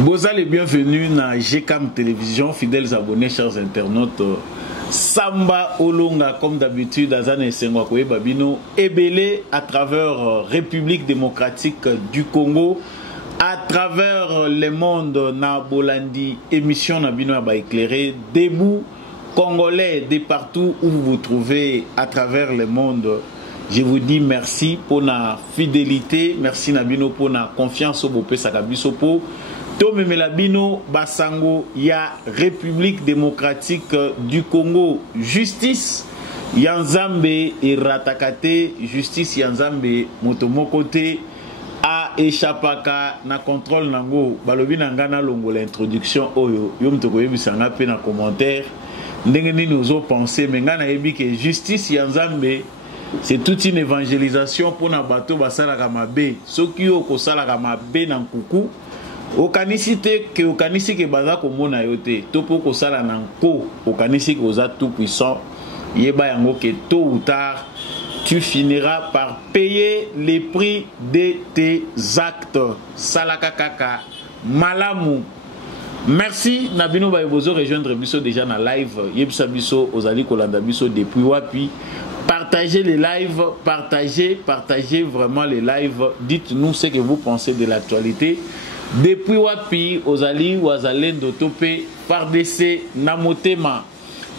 Bonjour et bienvenue dans GCAM Télévision, fidèles abonnés, chers internautes. Samba Olonga, comme d'habitude, Azane Sengwakoye Babino, Ebele à travers République démocratique du Congo, à travers le monde, na Bolandi, émission Nabino Aba éclairé, debout congolais de partout où vous vous trouvez à travers le monde. Je vous dis merci pour la fidélité, merci Nabino pour la confiance au Bopé Sakabisopo. Tome Melabino Basango, ya République démocratique du Congo, justice Yanzambe et Ratakate, justice Yanzambe Motomokote a échappaka na contrôle nango balobi nangana longo l'introduction oyo yom tokoye bisanga pe na commentaire ndenge nini ozo penser mais ngana yebi que justice Yanzambe c'est toute une évangélisation pour na bato basala kamabe soki yo ko sala kamabe na nkuku okanisi ke baza komona yote topo ko sala nanko okanisi ke oza tout puissant yeba yango ke tôt ou tard tu finiras par payer les prix de tes actes. Salaka kaka malamu. Merci Nabino Baïbozo rejoindre biso déjà na live yebisa biso ozali kolanda biso depuis wapi. Partagez les lives, partagez vraiment les lives. Dites-nous ce que vous pensez de l'actualité. Depuis wapi ozali wazalendo topé par DC namotema.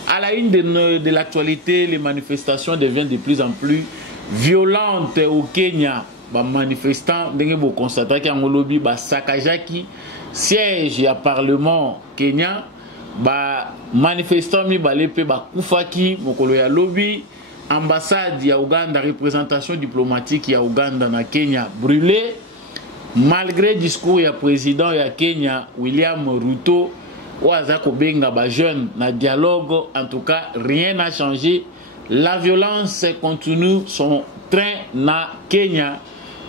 À la une de l'actualité, les manifestations deviennent de plus en plus violentes au Kenya. Les manifestants, vous constatez qu'il y a un lobby Sakajaki, siège à Parlement Kenya. Les manifestants, ils ont Kufaki, lobby, ambassade ya Ouganda, représentation diplomatique ya Ouganda na Kenya brûlée. Malgré le discours du président ya Kenya, William Ruto, Ouazako Benga ba jeune na dialogue, en tout cas rien n'a changé. La violence continue son train na Kenya.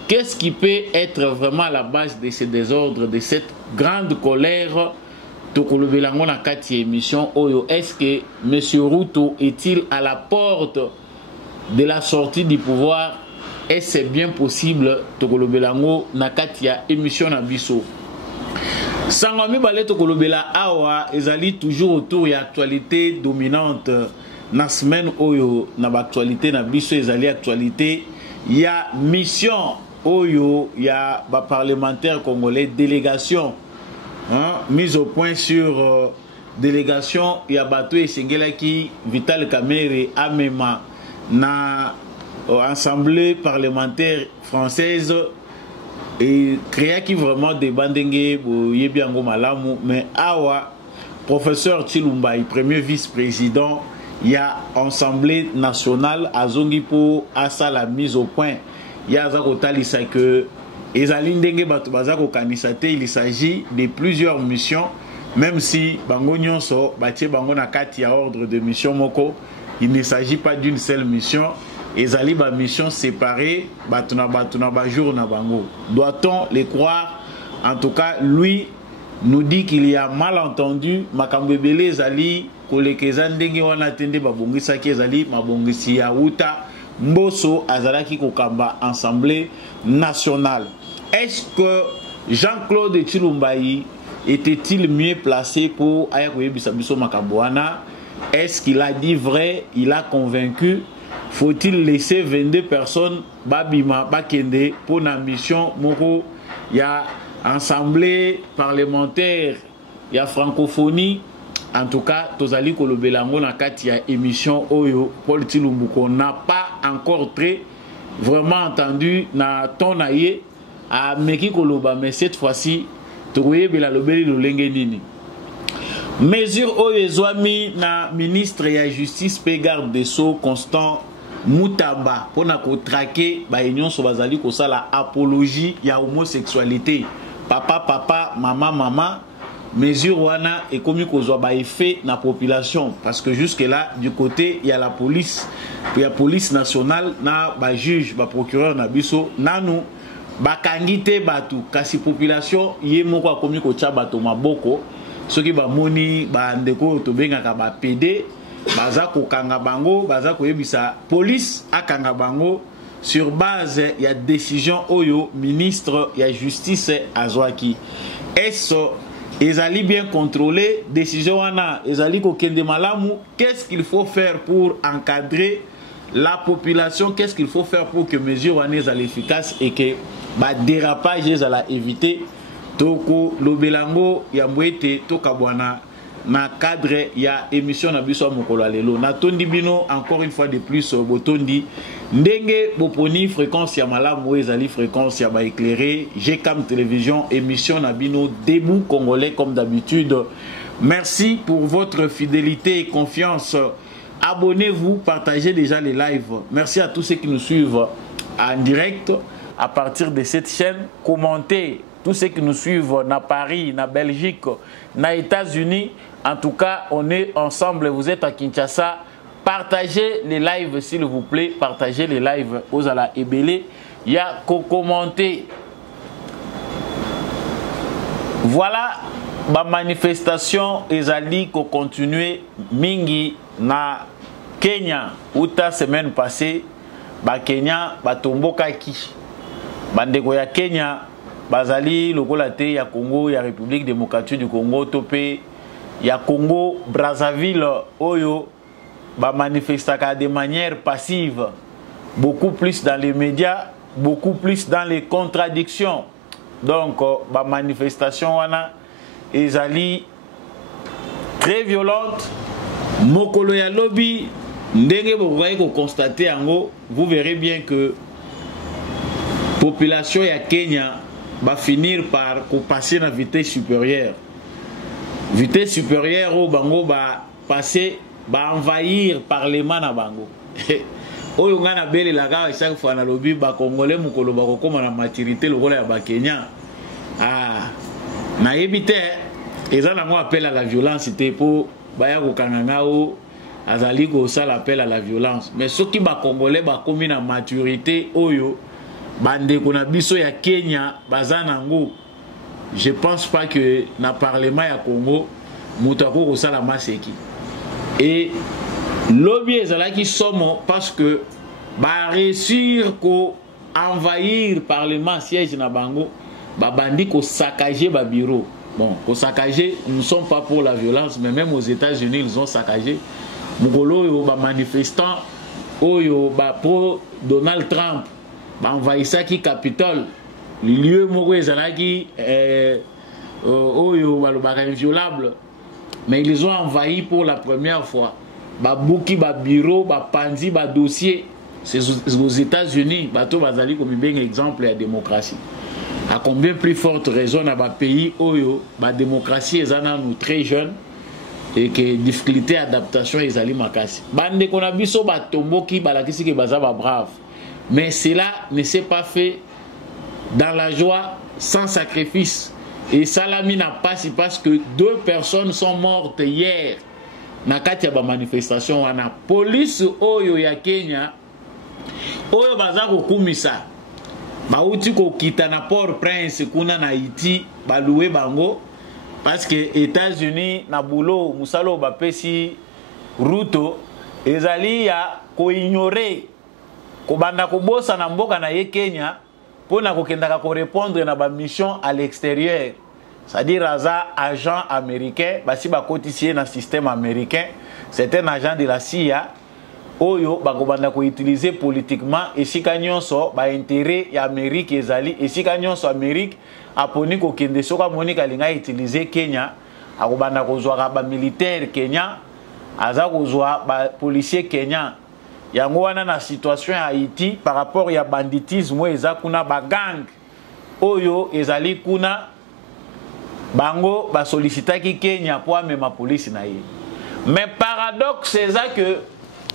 Qu'est-ce qui peut être vraiment à la base de ces désordres, de cette grande colère? Tokolobelango na kati émission Oyo, est-ce que M. Ruto est-il à la porte de la sortie du pouvoir? Est-ce bien possible? Tokolobelango na kati ya émission na biso. Sangami Baleto Kolobela Awa ezali toujours autour de l'actualité dominante na semaine oyo na actualité na biso ezali actualité ya mission oyo ya ba parlementaire congolais délégation mise au point sur délégation ya bato esengela ki Vital Kamerhe amema na assemblée parlementaire française et créer qui vraiment des bandenge yebiango malamu mais awa professeur Tshilumba premier vice-président il y a assemblée nationale azongi po asa la mise au point il y a zakotalisa que ezali ndenge bato bazako kanisate il s'agit de plusieurs missions même si bango nyonso batie bango na kati ya ordre de mission moko il ne s'agit pas d'une seule mission. Ezali ba mission séparée, batuna ba jour na bango. Doit-on les croire? En tout cas, lui nous dit qu'il y a malentendu. Makambebele ezali kolekeza ndenge wana tende babongisa ki ezali mabongisi ya uta mboso azalaki kokamba assemblée nationale. Est-ce que Jean-Claude Tshilumbayi était-il mieux placé pour ayakoyebisa biso makambo wana? Est-ce qu'il a dit vrai? Il a convaincu? Faut-il laisser 22 personnes babima bakende pour la mission moko ya assemblée parlementaire ya francophonie? En tout cas tozali kolobelango na kati ya émission oyo Paul Tshilumbuko n'a pas encore très vraiment entendu na tonaye a meki koloba mais cette fois-ci tokoyebela lobeli lolenge nini. Mesure oyo ezwami na ministre ya justice pe garde des sceaux Constant Mutamba pour na ko traquer ba union so bazali ko sala apologie ya homosexualité papa mama mesure wana et komi ko zwa ba effet na population parce que jusque là du côté il y a la police nationale na ba juge ba procureur na biso nanu ba kangite batu kasi population ye moko komi ko tia bato maboko soki ba moni ba ndeko to benga ka ba PD baza kokanga bango baza koyebisa police akanga bango sur base ya décision oyo ministre ya justice azwaki. Est-ce ezali bien contrôlé décision wana ezali ko kende malamu? Qu'est-ce qu'il faut faire pour encadrer la population? Qu'est-ce qu'il faut faire pour que mesures wana ezali efficaces et que ba dérapage ezala éviter? Toko lobelango ya mbwete toka bwana na cadre ya émission na biso mokolo lelo na tondi bino encore une fois de plus botondi ndenge boponi fréquence ya malamu ezali fréquence ya ba éclairé GCAM télévision émission na bino debout congolais comme d'habitude. Merci pour votre fidélité et confiance. Abonnez-vous, partagez déjà les lives. Merci à tous ceux qui nous suivent en direct à partir de cette chaîne. Commentez. Tous ceux qui nous suivent na Paris, na Belgique, na États-Unis, en tout cas, on est ensemble. Vous êtes à Kinshasa. Partagez les lives, s'il vous plaît. Partagez les lives aux ala ebélé. Il y a qu'à commenter. Voilà, ma manifestation ezali ko continuer mingi na Kenya. Outa semaine passée, ba Kenya ba tomboka ki. Bandeko ya Kenya bazali lokola te ya Congo ya République démocratique du Congo topé ya Congo Brazzaville oyo ba manifestaka de manière passive, beaucoup plus dans les médias, beaucoup plus dans les contradictions. Donc ba manifestation wana ezali très violente. Mokolo ya lobby ndenge bokoki ko constater yango, vous verrez bien que population ya Kenya va finir par passer à la vitesse supérieure. Vitesse supérieure au bango va passer, va envahir parlement na bango. Oyo ngana bele la gare chaque fois na lobby ba congolais mukolo ba ko koma na maturité lokola ya ba Kenya. Ah, na yebite ezana ngo appel à la violence te po baya ko kananga o azali ko sala appel à la violence. Mais ceux qui ba congolais ba komi na maturité oyo bande kona biso ya Kenya bazanango, je pense pas que na parlement ya Congo mutako ko sala maseki et lobby ezalaki somo parce que ba réussir ko envahir parlement siège na bango ba bandi ko saccager ba bureau. Bon, ko saccager, nous ne sommes pas pour la violence, mais même aux États-Unis ils ont saccagé mugolo yo ba manifestant oyo ba pro Donald Trump envahissaki Capitole, le lieu moko ezalaki oyo balobaka inviolable, mais ils ont envahi pour la première fois. Babuki ba bureau, ba panzi, ba dossier, c'est aux États-Unis, bato bazali comme bien exemple la démocratie. À combien plus forte raison na ba pays oyo ba démocratie ezana nous très jeune et que difficulté d'adaptation ezali makasi. Bande kona biso ba tomboki balakisi ke baza ba brave. Mais cela ne s'est pas fait dans la joie, sans sacrifice. Et Salami n'a pas si parce que 2 personnes sont mortes hier. Na kati ya ba manifestation wana police oyo ya Kenya oyo baza ko kumisa ba uti ko kita na Port-au-Prince kuna na Haïti baloué bango parce que États-Unis na boulot musalo ba pesi Ruto ezali ya ko ignorer kobanda kobosa na mboka na ye Kenya pona kokendaka ko répondre na ba mission à l'extérieur, c'est-à-dire aza agent américain basi ba cotiser na système américain, c'est un agent de la CIA oyo bakobanda ko utiliser politiquement esika nyonso ba intérêt ya Amérique ezali esika nyonso Amérique aponi ko kende soka monika linga utiliser Kenya akobanda kozwa ba militaire Kenya aza kozwa ba policier Kenya. Yango wana na situation ya Haïti par rapport ya banditisme eza kuna ba gang oyo ezali kuna bango ba sollicitaki Kenya pour amema police na ye. Mais paradoxe c'est ça que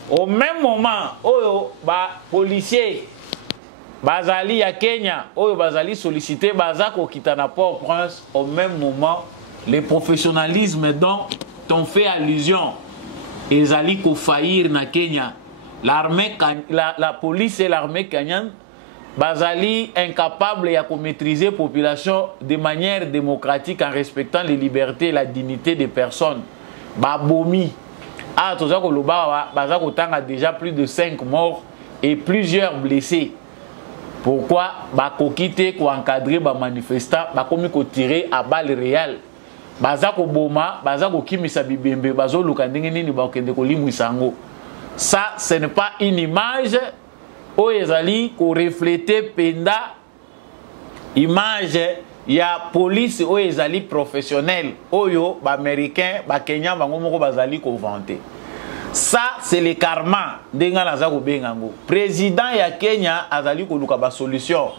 au même moment oyo ba policier bazali ya Kenya oyo bazali sollicité baza ko kitana Port-au-Prince, au même moment le professionnalisme dont on fait allusion ezali ko faillir na Kenya. L'armée, la police et l'armée kenyane bazali incapable de maîtriser la population de manière démocratique en respectant les libertés et la dignité des personnes. Babomi. Ah, tout ça, baza kotanga déjà plus de 5 morts et plusieurs blessés. Pourquoi bakokite ko encadrer ba manifestant ba komi ko tirer à balles réelles. Baza ko boma, baza ko kimisa bibembe, bazo luka ndenge nini ba okende ko limwisango. Ça ce n'est pas une image o ezali ko refléter penda image ya police o ezali professionnel oyo ba américain ba Kenya bango moko bazali ko vanter. Ça c'est le karma ndenga naza ko bengango. Président ya Kenya azali ko luka ba solution.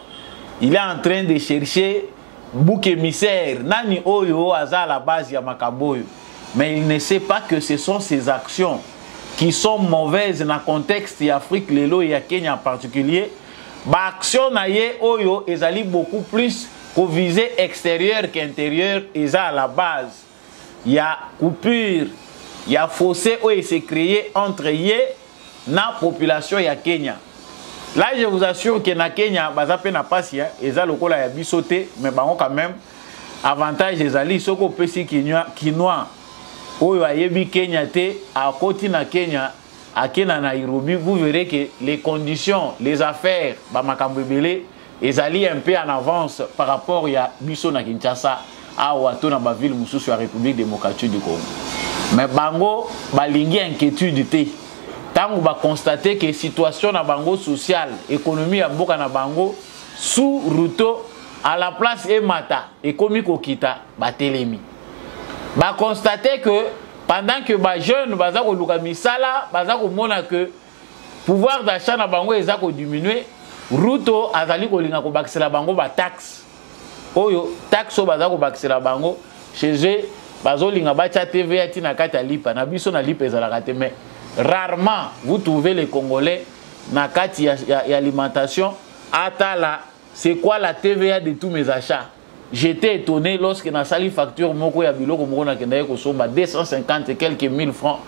Il est en train de chercher bouc émissaire nani oyo aza à la base ya makamboyo. Mais il ne sait pas que ce sont ces actions qui sont mauvaises dans le contexte d'Afrique lelo et à Kenya en particulier. Ba action na ye oyo ezali beaucoup plus qu'au visée extérieur qu'intérieur eza à la base. Il y a coupure, il y a fossé où il s'est créé entre ye na population ya Kenya. Là je vous assure que na Kenya baza pe na pasi eza lokola ya bisoté mais bango quand même avantage ezali soko pesi kinois oyo ayebi Kenya te a koti na Kenya akena na Nairobi vous verrez que les conditions les affaires ba makambo ebele ezali un peu en avance par rapport ya biso na Kinshasa awa to na ba ville mususu ya République démocratique du Congo. Mais bango balingi inquiétude te. Tango ba constater que situation na bango sociale, économie ya mboka na bango sous Ruto à la place et mata et komi kokita batelemi. Ba constater que pendant que ba jeune baza ko luka misala, baza ko mona que pouvoir d'achat na bango eza ko diminuer, Ruto azali ko linga ko bakisela bango ba taxe. Oyo taxe o baza ko bakisela bango chez eux bazo linga ba cha TVA tina kata lipa na biso na lipa ezala kate mais rarement vous trouvez les Congolais na kati ya alimentation atala c'est quoi la TVA de tous mes achats. J'étais étonné lorsque na sali facture moko ya biloko moko na kendaye ko somba 250 et quelques mille francs.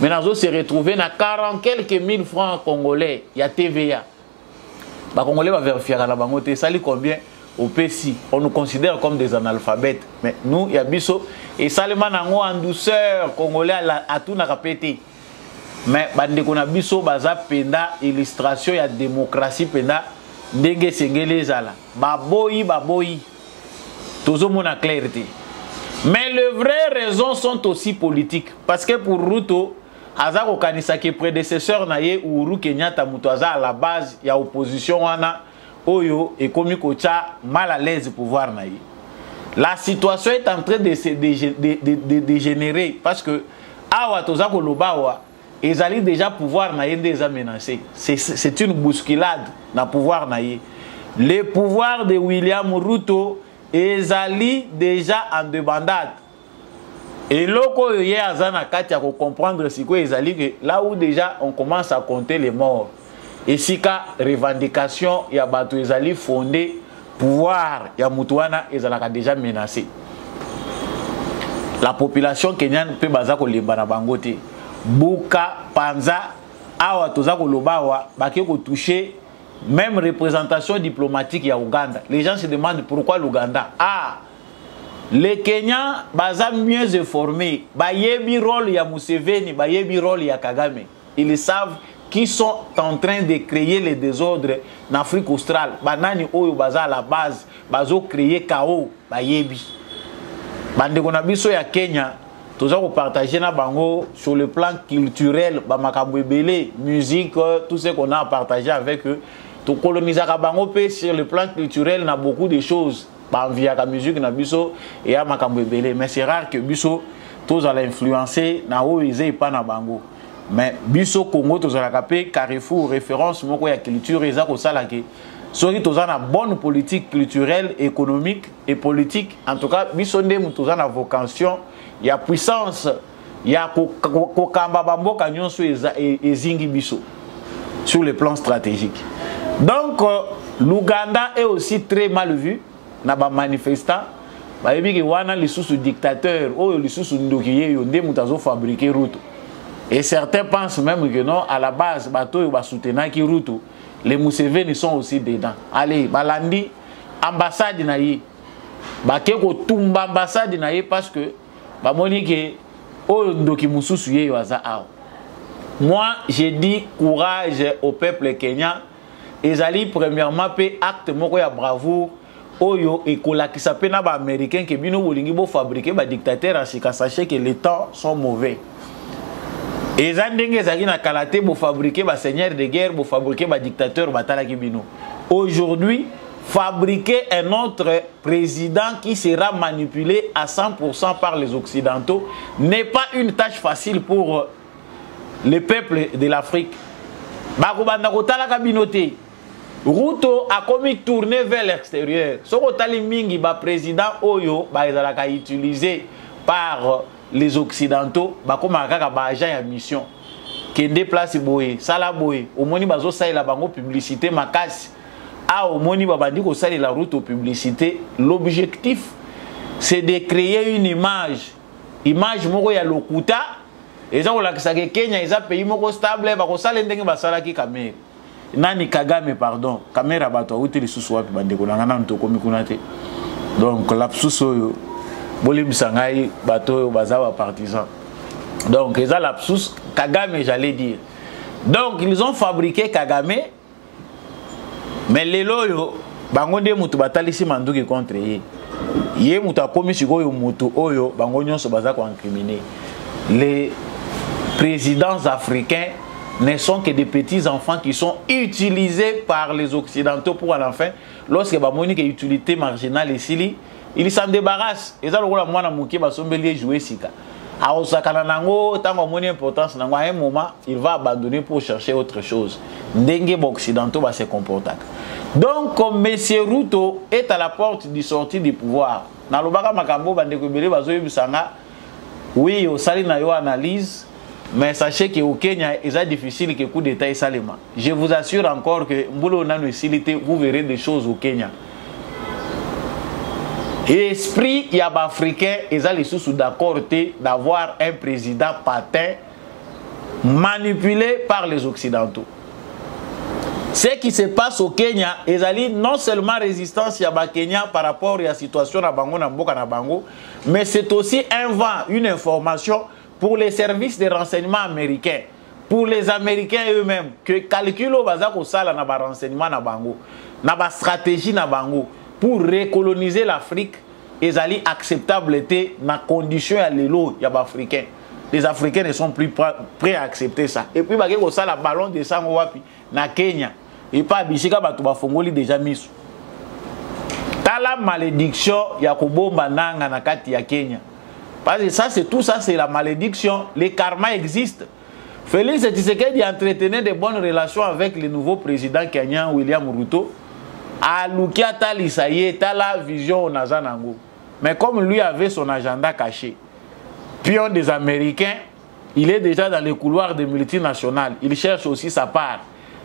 Mais nazo se retrouver na 40 quelques mille francs congolais ya TVA. Ba Congolais va vérifier na bango te sali combien au PSI. On nous considère comme des analphabètes. Mais nous ya biso et seulement nango en douceur congolais à tout na répété. Mais bandeko na biso baza penda illustration ya démocratie penda ndenge sengele zala baboyi tozo mona clarté. Mais les vraies raisons sont aussi politiques parce que pour Ruto aza ko kanisa ke prédécesseur na ye Uhuru Kenyatta muto aza à la base ya opposition wana oyo ekomi ko cha mal à l'aise pouvoir na ye. La situation est en train de se dégénérer parce que awa toza ko lobawa ezali déjà pouvoir na yende eza menacé. C'est une bousculade na pouvoir na ye. Le pouvoir de William Ruto ezali déjà en débandade. Et loko ye azana kati ya ko comprendre siko ezali que là où déjà on commence à compter les morts. Et sika revendication ya bato ezali fondé pouvoir ya mutuana ezalaka déjà menacé. La population kenyane peut baza ko lemba na bango te. Buka panza awa toza ko lobawa baki ko toucher même représentation diplomatique ya Ouganda. Les gens se demandent pourquoi l'Ouganda. Ah, les Kenyans baza mieux informés. Bayebi rôle ya Museveni, bayebi rôle ya Kagame. Ils savent qui sont en train de créer les désordres en Afrique australe. Banani oyo baza à la base, bazo créer chaos, bayebi. Bandeko na biso ya Kenya toza ko partager na bango sur le plan culturel, ba makambo ebele, musique, tout ce qu'on a à partager avec eux. To coloniser ka bango pe sur le plan culturel na beaucoup de choses. Ba via la musique na biso et ya makambo ebele, mais c'est rare que biso toza la influencer na o ezé pa na bango. Mais biso Congo toza la kapé carrefour référence moko ya culture eza ko sala ke soki toza na bonne politique culturelle, économique et politique. En tout cas biso ndemu toza na vocation ya puissance ya ko kamba bamboka nyonso ezingi biso sur le plan stratégique. Donc l'Ouganda est aussi très mal vu na ba manifestants ba yebi ke wana lisusu dictateur oyo lisusu ndokiye yo nde mutazo fabriquer Ruto. Et certains pensent même que non, à la base bato yo ba soutenir ki Ruto, les Museveni sont aussi dedans. Allez, balandi ambassade na ye. Ba ke ko tumba ambassade na ye parce que ba moni ke oyo ndoki mususu ye yo aza awa. Moi, j'ai dit courage au peuple kenyan ezali premièrement pe acte moko ya bravoure oyo ekolakisa pe na ba américain ke bino bolingi bo fabriquer ba dictateur en sika, sachez que les temps sont mauvais. Eza ndenge ezali na kalaté bo fabriquer ba seigneur de guerre, bo fabriquer ba dictateur batalaki bino. Aujourd'hui, fabriquer un autre président qui sera manipulé à 100% par les Occidentaux n'est pas une tâche facile pour les peuples de l'Afrique. Bakobanda kotala kabinote. Ruto a commis tourner vers l'extérieur. Soko tali mingi ba président oyo ba ezalaka utilisé par les Occidentaux, bakoma kaka ba agent ya mission. Kende place boye, sala boye, omoni bazo salela bango publicité makasi. Ah, omoni babandi ko salela la route aux publicités. L'objectif c'est de créer une image moko ya lokuta. Eza ko lakisa ke Kenya eza pays moko stable, ba ko sala ndenge basala ki kamera. Nani Kagame pardon, kamera bato uti lisusu wapi bande ko nanga na ntoko mikunate. Donc lapsus oyo bolimisa ngai bato bazawa partisan. Donc eza lapsus Kagame j'allais dire. Donc ils ont fabriqué Kagame, mais lelo yo bango de mutu batalisi manduki contre ye. Ye mutu akomi sikoyo mutu oyo bango nyonso baza ko incriminer. Les présidents africains ne sont que des petits enfants qui sont utilisés par les Occidentaux pour à la fin, lorsque bamoni que utilité marginale ici, ils s'en débarrassent. Et ça le rôle moi na muki basombeli jouer sika. A osakana nango tango moni importance nango à un moment, il va abandonner pour chercher autre chose. Ndenge Occidentaux va se comporter. Donc comme monsieur Ruto est à la porte du sortie du pouvoir, na lobaka makambo bandeko belé bazoyebisanga, oui, au sali na yo analyse. Mais sachez qu'au Kenya, il est difficile que coup d'État et salima. Je vous assure encore que vous verrez des choses au Kenya. Esprit africain, ils ont les sous d'accord d'avoir un président patin manipulé par les Occidentaux. Ce qui se passe au Kenya, ils ont non seulement résistance à Kenya par rapport à la situation à Bango, na Bango, mais c'est aussi un vent, une information pour les services de renseignement américains, pour les Américains eux-mêmes, que calculo bazako sala na ba renseignement na bango, na ba stratégie na bango pour recoloniser l'Afrique, ezali acceptable était na condition ya lelo ya ba africains. Les Africains ne sont plus prêts à accepter ça. Et puis bageko sala ballon de sang wapi na Kenya. Et pas bishika batu ba fongoli déjà misu. Tala malédiction ya kobomba nanga na kati ya Kenya. Parce que ça, c'est tout ça, c'est la malédiction. Les karmas existent. Félix Tshisekedi entretenait de bonnes relations avec le nouveau président kenyan William Ruto. Alukia Talisaye, Tala Vision au Nazanango. Mais comme lui avait son agenda caché, pion des Américains, il est déjà dans les couloirs des multinationales. Il cherche aussi sa part.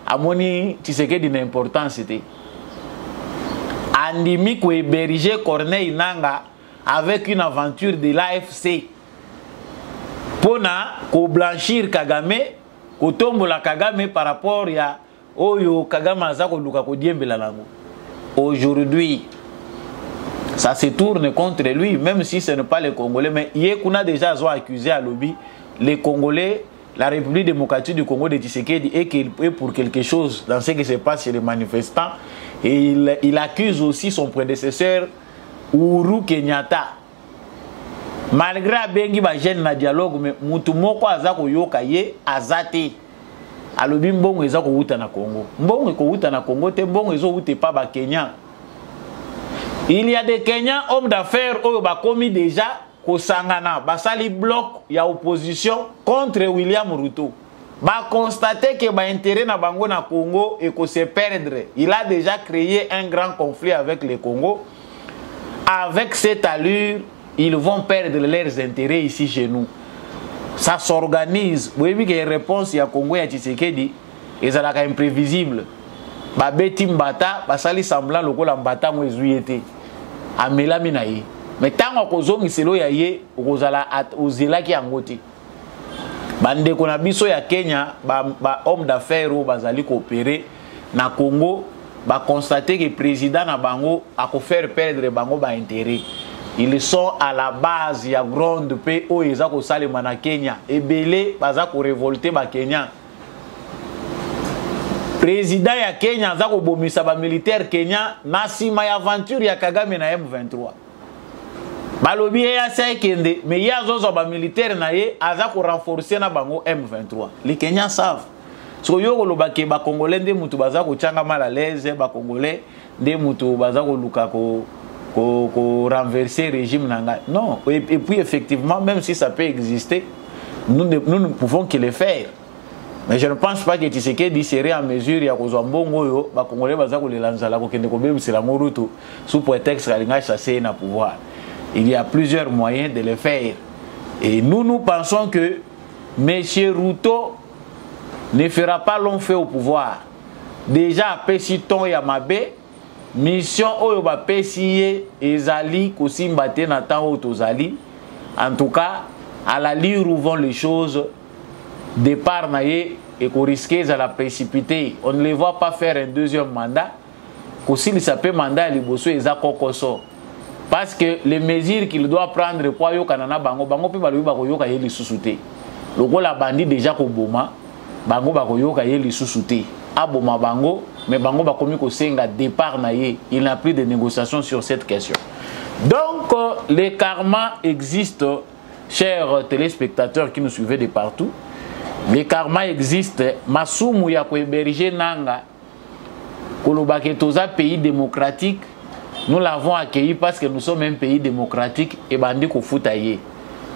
Amoni Tshisekedi d'importance c'était. Andimi Koueberige Corneille Nanga avec une aventure de l'AFC. Pona ko blanchir Kagame, ko tombola Kagame par rapport à Oyo Kagame azako luka ko diembela lango. Aujourd'hui, ça se tourne contre lui, même si ce n'est pas les Congolais, mais hier qu'on a déjà accusé à lobby les Congolais, la République démocratique du Congo de Tshisekedi est pour quelque chose dans ce qui se passe chez les manifestants. Et il accuse aussi son prédécesseur Uhuru Kenyatta. Malgré bengi ba jeune na dialogue, mais mutu moko azako yoka ye azate. Alobi mbongo ezako uta na Congo. Mbongo ko uta na Congo te mbongo ezo ute pa ba Kenya. Il y a des Kenyans hommes d'affaires oyo ba komi déjà ko sangana basali bloc ya opposition contre William Ruto. Ba constater que ba intérêt na bango na Congo et ko se perdre. Il a déjà créé un grand conflit avec le Congo. Avec cette allure, ils vont perdre leurs intérêts ici chez nous. Ça s'organise. Vous voyez que les réponses il y a Congo et Tshisekedi, ils sont imprévisibles. Ba beti mbata, ba sali semblant lokola mbata mo ezuiete. Amela minayi. Mais tant qu'on zongi selo ya ye, ozala ozela ki angoti. Bande kona biso ya Kenya, ba homme d'affaires ou bazali coopérer na Congo. Va constater que le président na bango a faire perdre bango ba intérêt. Ils sont à la base, il y a grande paix où ils ont salé na Kenya et belé baza ko révolter ba Kenya. président ya Kenya aza ko bomisa ba militaire Kenya na sima ya aventure ya Kagame na M23 balobi ya sekende mais ya zozo ba militaire na ye aza ko renforcer na bango M23 les Kenyans savent so yo ko loba ke ba congolais nde mutu baza ko changa mal à l'aise ba congolais nde mutu baza ko luka ko renverser régime nanga non et puis effectivement même si ça peut exister nous ne pouvons que le faire. Mais je ne pense pas que Tshisekedi serait en mesure ya kozwa mbongo yo ba congolais baza ko lelanzala ko kende ko bebisela ngoruto sous prétexte kalinga chasser na pouvoir. Il y a plusieurs moyens de le faire. Et nous pensons que M. Ruto ne fera pas long feu au pouvoir. Déjà Pesiton Yamabe mission oyo ba pesiye ezali kosimbate na temps otozali. En tout cas, à la lire où vont les choses départ naïe et qu'on risquait à la précipiter. On ne les voit pas faire un deuxième mandat. Qu'aussi il s'appelle mandat liboso et zakokoso. Parce que les mesures qu'il doit prendre pour yo kanana bango pe balu bako yo kayeli susute. Loko la bandi déjà ko boma bango bako yo kayeli susute. Aboma bango mais bango bakomi ko senga départ naïe. Il n'y a plus de négociations sur cette question. Donc les karmas existent, chers téléspectateurs qui nous suivez de partout. Les karma existent. Masumu ya ko héberger nanga. Kolobake toza pays démocratique. Nous l'avons accueilli parce que nous sommes un pays démocratique et bandi ko foutaye.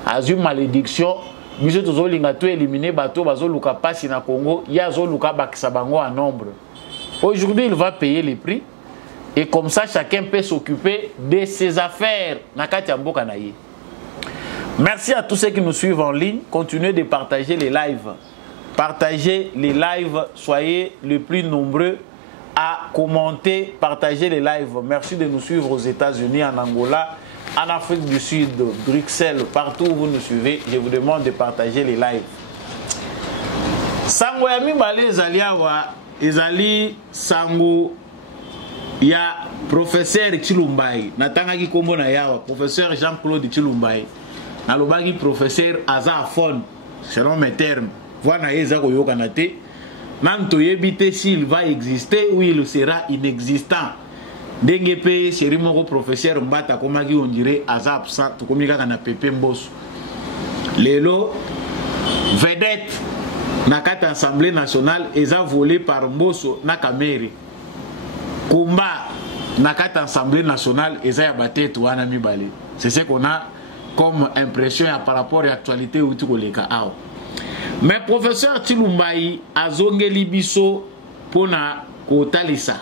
Azu malédiction, biso tozo linga to éliminer bato bazo luka pasi na Congo, ya zo luka bakisa bango en nombre. Aujourd'hui, il va payer les prix et comme ça chacun peut s'occuper de ses affaires na kati ya mboka na ye. Merci à tous ceux qui nous suivent en ligne. Continuez de partager les lives. Partagez les lives. Soyez les plus nombreux à commenter, partager les lives. Merci de nous suivre aux États-Unis, en Angola, en Afrique du Sud, Bruxelles, partout où vous nous suivez. Je vous demande de partager les lives. Sango yami bale ezali awa, ezali sango ya professeur Chilumbai. Natangaki kombo na yawa, professeur Jean-Claude Chilumbai. Nalobaki professeur Azafon, selon mes termes. Voilà, Ezako Yokanate. Nanto yebite s'il va exister ou il sera inexistant. Dengepe, Cherimoko professeur Mbata, komaki on dirait Azapsa, tout comme il y a un pépé mbos. Lelo, vedette, nakat Assemblée nationale, eza volé par Mboso, Nakamere. Kumba, nakat Assemblée nationale, eza yabate touana mibale. C'est ce qu'on a comme impression par rapport à l'actualité où tu les cas. Mais professeur Chilumbai azongeli biso pona kotalisa.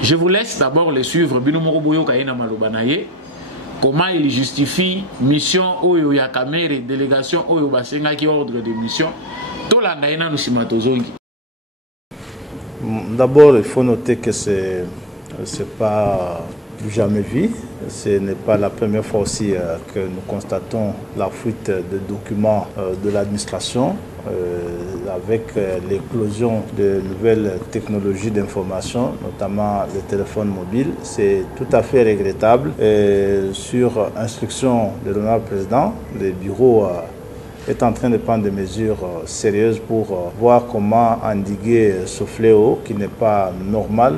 Je vous laisse d'abord le suivre binomoko boyo kaina malobanaye. Comment il justifie mission oyo ya Kamere, délégation oyo basenga ki ordre de mission. Tolanda ina nusimatozongi. D'abord, il faut noter que c'est pas jamais vu. Ce n'est pas la première fois aussi que nous constatons la fuite de documents de l'administration avec l'éclosion de nouvelles technologies d'information, notamment les téléphones mobiles. C'est tout à fait regrettable. Sur instruction de l'honorable président, le bureau est en train de prendre des mesures sérieuses pour voir comment endiguer ce fléau qui n'est pas normal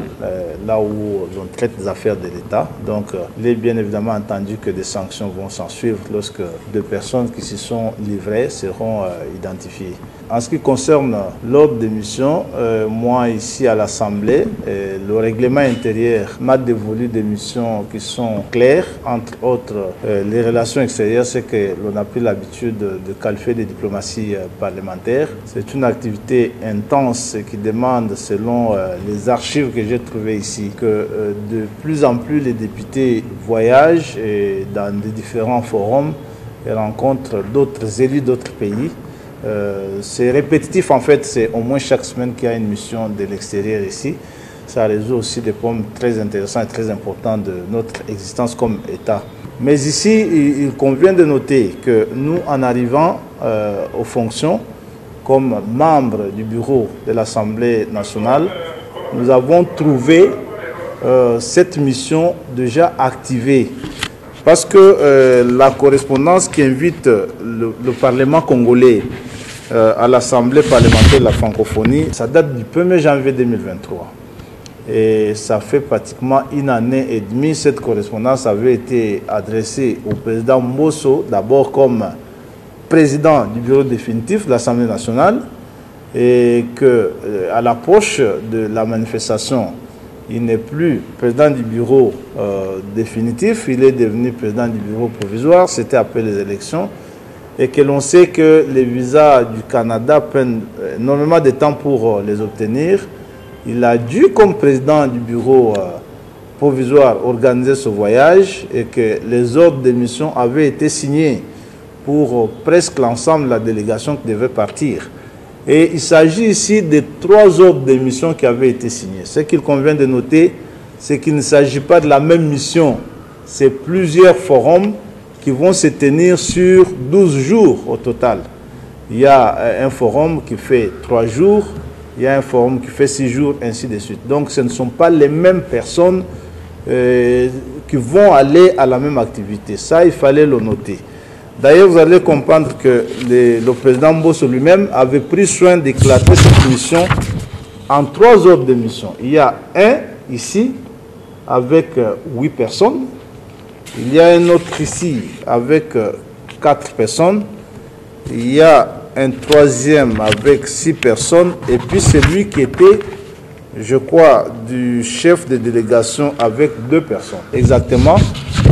là où l'on traite des affaires de l'État. Donc il est bien évidemment entendu que des sanctions vont s'en suivre lorsque deux personnes qui s'y sont livrées seront identifiées. En ce qui concerne l'ordre de mission, moi ici à l'Assemblée, le règlement intérieur m'a dévolu des missions qui sont claires, entre autres les relations extérieures, c'est que l'on a pris l'habitude de qualifier de diplomatie parlementaire. C'est une activité intense qui demande, selon les archives que j'ai trouvées ici, que de plus en plus les députés voyagent dans des différents forums et rencontrent d'autres élus d'autres pays. C'est répétitif en fait, c'est au moins chaque semaine qu'il y a une mission de l'extérieur ici. Ça résout aussi des problèmes très intéressants et très importants de notre existence comme État. Mais ici, il convient de noter que nous, en arrivant aux fonctions, comme membres du bureau de l'Assemblée nationale, nous avons trouvé cette mission déjà activée. Parce que la correspondance qui invite le Parlement congolais à l'Assemblée parlementaire de la francophonie. Ça date du 1er janvier 2023. Et ça fait pratiquement une année et demie. Cette correspondance avait été adressée au président Mbosso, d'abord comme président du bureau définitif de l'Assemblée nationale, et qu'à l'approche de la manifestation, il n'est plus président du bureau définitif, il est devenu président du bureau provisoire, c'était après les élections, et que l'on sait que les visas du Canada prennent énormément de temps pour les obtenir. Il a dû, comme président du bureau provisoire, organiser ce voyage et que les ordres de mission avaient été signés pour presque l'ensemble de la délégation qui devait partir. Et il s'agit ici de 3 ordres de mission qui avaient été signés. Ce qu'il convient de noter, c'est qu'il ne s'agit pas de la même mission. C'est plusieurs forums qui vont se tenir sur 12 jours au total. Il y a un forum qui fait 3 jours, il y a un forum qui fait 6 jours, ainsi de suite. Donc ce ne sont pas les mêmes personnes qui vont aller à la même activité. Ça, il fallait le noter. D'ailleurs, vous allez comprendre que le président Mbosso lui-même avait pris soin d'éclater cette mission en 3 ordres de mission. Il y a un ici avec 8 personnes. Il y a un autre ici avec 4 personnes. Il y a un 3e avec 6 personnes. Et puis celui qui était, je crois, du chef de délégation avec 2 personnes. Exactement.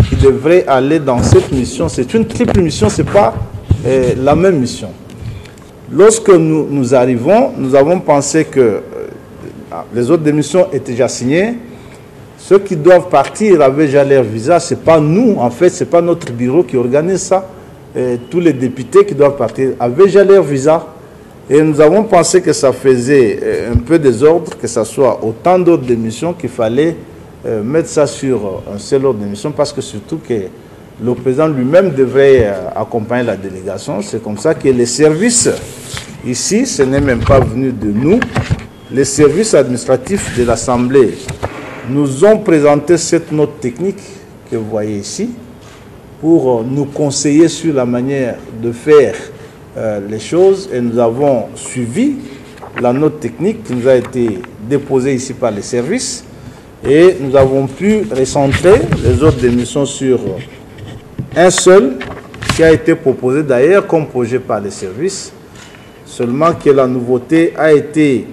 Qui devrait aller dans cette mission. C'est une triple mission, ce n'est pas la même mission. Lorsque nous arrivons, nous avons pensé que les autres missions étaient déjà signées. Ceux qui doivent partir avaient déjà leur visa. Ce n'est pas nous, en fait, ce n'est pas notre bureau qui organise ça. Tous les députés qui doivent partir avaient déjà leur visa. Et nous avons pensé que ça faisait un peu désordre, que ce soit autant d'autres missions qu'il fallait mettre ça sur un seul ordre de mission, parce que surtout que le président lui-même devrait accompagner la délégation. C'est comme ça que les services, ici, ce n'est même pas venu de nous, les services administratifs de l'Assemblée nous ont présenté cette note technique que vous voyez ici pour nous conseiller sur la manière de faire les choses, et nous avons suivi la note technique qui nous a été déposée ici par les services. Et nous avons pu recentrer les autres missions sur un seul qui a été proposé d'ailleurs comme projet par les services. Seulement que la nouveauté a été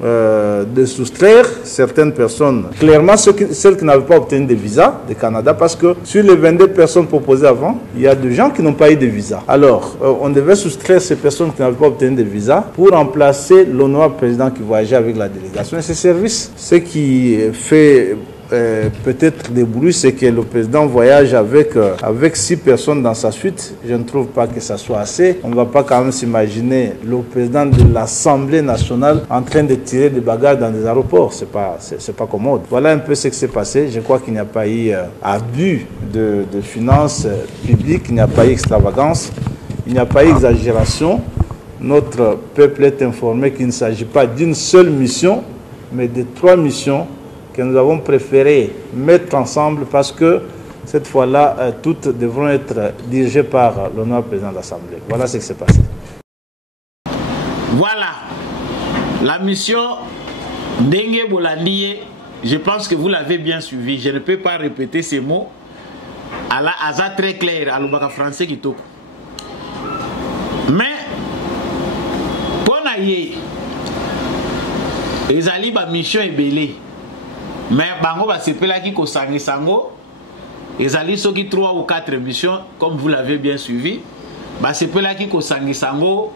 de soustraire certaines personnes, clairement celles qui n'avaient pas obtenu de visa du Canada, parce que sur les 22 personnes proposées avant, il y a des gens qui n'ont pas eu de visa. Alors, on devait soustraire ces personnes qui n'avaient pas obtenu de visa pour remplacer l'honorable président qui voyageait avec la délégation et ses services. Ce qui fait peut-être des bruits, c'est que le président voyage avec 6 personnes dans sa suite. Je ne trouve pas que ça soit assez. On ne va pas quand même s'imaginer le président de l'Assemblée nationale en train de tirer des bagages dans des aéroports. C'est pas commode. Voilà un peu ce qui s'est passé. Je crois qu'il n'y a pas eu abus de finances publiques, il n'y a pas eu extravagance, il n'y a pas eu exagération. Notre peuple est informé qu'il ne s'agit pas d'une seule mission, mais de 3 missions que nous avons préféré mettre ensemble, parce que cette fois-là, toutes devront être dirigées par l'honorable président de l'Assemblée. Voilà ce qui s'est passé. Voilà. La mission Dengue Bolandi, je pense que vous l'avez bien suivi. Je ne peux pas répéter ces mots. À la hasard très clair, à l'Obaka français qui toque. Mais, pour naïe, les alliés, la mission est belle. Mais bango va se pela qui kosangi sango, les alliés sont qui 3 ou 4 missions, comme vous l'avez bien suivi, va se pela qui kosangi sango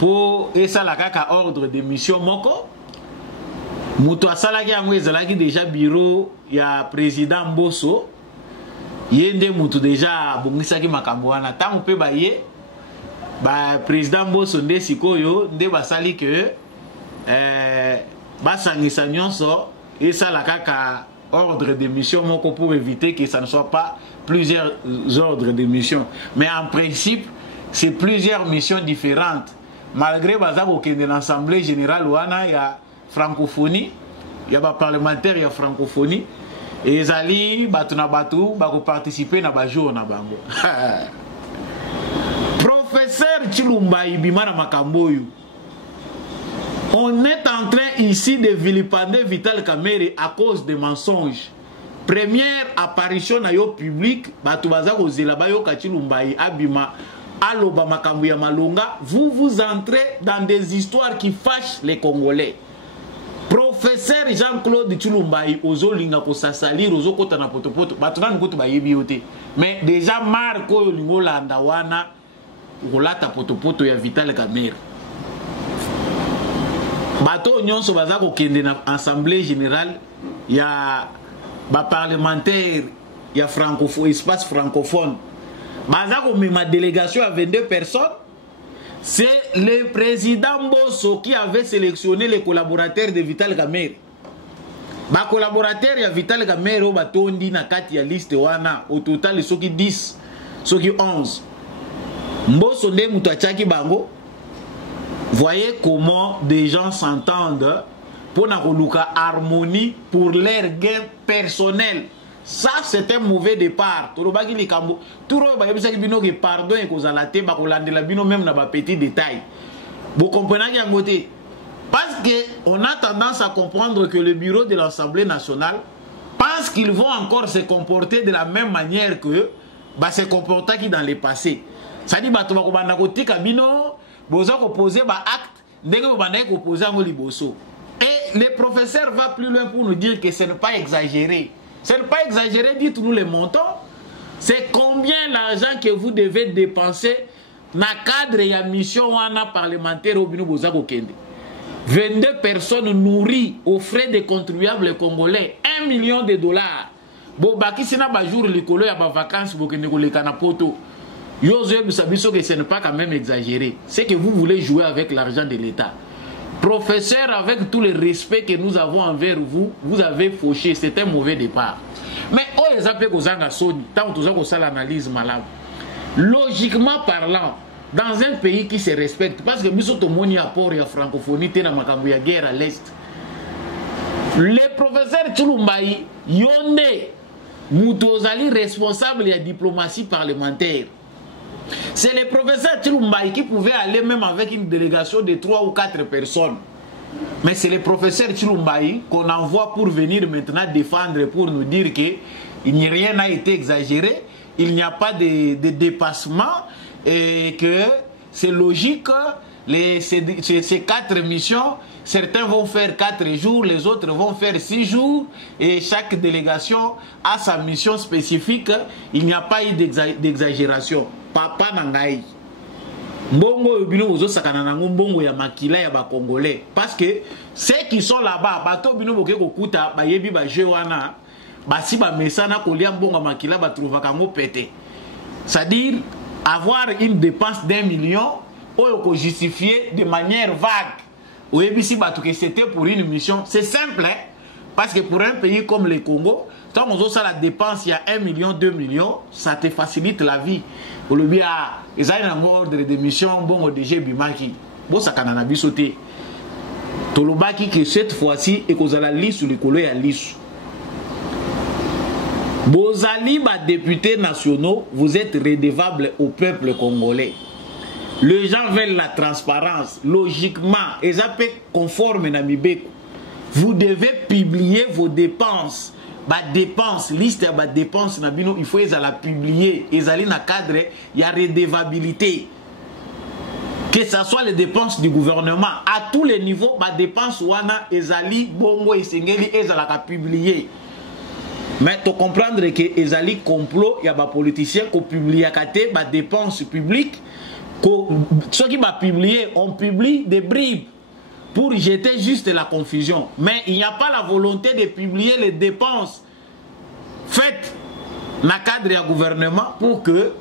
pour esa la kaka ordre de mission moko. Muto asala ki yango ezalaki déjà bureau ya président Mbosso, yende muto déjà bongisaki makambo wana tango pe ba ye ba président Mbosso nde sikoyo nde basali que basangisa nyonso et ça la kaka ordre de mission pour éviter que ça ne soit pas plusieurs ordres de mission. Mais en principe, c'est plusieurs missions différentes. Malgré que dans l'Assemblée générale, il y a francophonie, il y a des parlementaires, il y a francophonie. Et les alliés, participer à la jour. Professeur Tchilou Chilumbayi bimana makamboyu. On est en train ici de vilipender Vital Kamerhe à cause des mensonges. Première apparition na yo public, batubaza kozela ba yo Chilumbayi abima aloba makambo ya malonga, vous entrez dans des histoires qui fâchent les Congolais. Professeur Jean-Claude Chilumbayi ozolinga ko sasalir ozokota na potopoto, batuna ngoto ba yebi yote. Mais déjà Marco Lingolanda wana rolata potopoto ya Vital Kamerhe. Bato nyonso baza ko kende na assemblée générale ya ba parlementaire ya francophone espace francophone. Baza ko ma délégation à 22 personnes. C'est le président Mbosso qui avait sélectionné les collaborateurs de Vital Kamerhe. Ba collaborateurs ya Vital Kamerhe o batondi na kati ya liste wana au total soki 10, soki 11. Mbosso nde mutu achaki bango. Voyez comment des gens s'entendent pour la harmonie pour leur gain personnel. Ça, c'est un mauvais départ. Tout le monde qui pardon et qu'on a la tête, même dans les petits détails. Vous comprenez qu'il y a un côté. Parce qu'on a tendance à comprendre que le bureau de l'Assemblée nationale pense qu'ils vont encore se comporter de la même manière que se comportaient dans le passé. Ça dit que vous avez opposé acte, et le professeur va plus loin pour nous dire que ce n'est pas exagéré. Ce n'est pas exagéré, dites-nous les montants. C'est combien l'argent que vous devez dépenser dans le cadre de la mission parlementaire au Bino Bozako Kende. 22 personnes nourries aux frais des contribuables congolais, $1 million. Bon, baki sina ba jour likolo ya ba vacances bokende ko lekana poto. Yozo bisabiso que ce n'est pas quand même exagéré. C'est que vous voulez jouer avec l'argent de l'État. Professeur, avec tout le respect que nous avons envers vous, vous avez fauché. C'est un mauvais départ. Mais on les appelle aux Angasoni, tant que vous avez l'analyse malade. Logiquement parlant, dans un pays qui se respecte, parce que nous sommes au apport et la francophonie, il y a une guerre à l'Est. Le professeur Chilumbayi, Yonde, Moutozali responsable de la diplomatie parlementaire. C'est le professeur Chilumbayi qui pouvait aller même avec une délégation de 3 ou 4 personnes. Mais c'est le professeur Chilumbayi qu'on envoie pour venir maintenant défendre, pour nous dire que rien n'a été exagéré, il n'y a pas de dépassement et que c'est logique. Ces 4 missions, certains vont faire 4 jours, les autres vont faire 6 jours et chaque délégation a sa mission spécifique. Il n'y a pas eu d'exagération. Papa Nangaï. Mbongo yobino ozo sakana nango mbongo ya makila ya ba Congolais parce que ceux qui sont là-bas bato bino boke kokuta ba yebi ba jewana basi ba mesana kolia mbongo makila ba trouva kango pété. C'est-à-dire avoir une dépense d'1 million oyo ko justifier de manière vague. Oyebi si bato que c'était pour une mission, c'est simple hein? Parce que pour un pays comme le Congo, quand on a la dépense, il y a 1 million, 2 millions, ça te facilite la vie. Au lieu ils ont un ordre de mission, bon, au DG Bimaki, bon, ça canne a sauté. Tolobaki que cette fois-ci, et qu'on a la liste sur les collègues à liste. Bozali, députés nationaux, vous êtes redevables au peuple congolais. Les gens veulent la transparence. Logiquement, ils sont conformes à Mibeko. Vous devez publier vos dépenses. Liste de dépenses, il faut la publier. Ils allaient dans le cadre, il y a redevabilité. Que ce soit les dépenses du gouvernement, à tous les niveaux, les dépenses, ils allaient bongo et sengeli, ils allaient publier. Mais tu comprendre que ils allaient complot, il y a des politiciens qui publient des dépenses publiques. Ceux qui vont publier, on publie des bribes pour jeter juste la confusion. Mais il n'y a pas la volonté de publier les dépenses faites dans le cadre du gouvernement pour que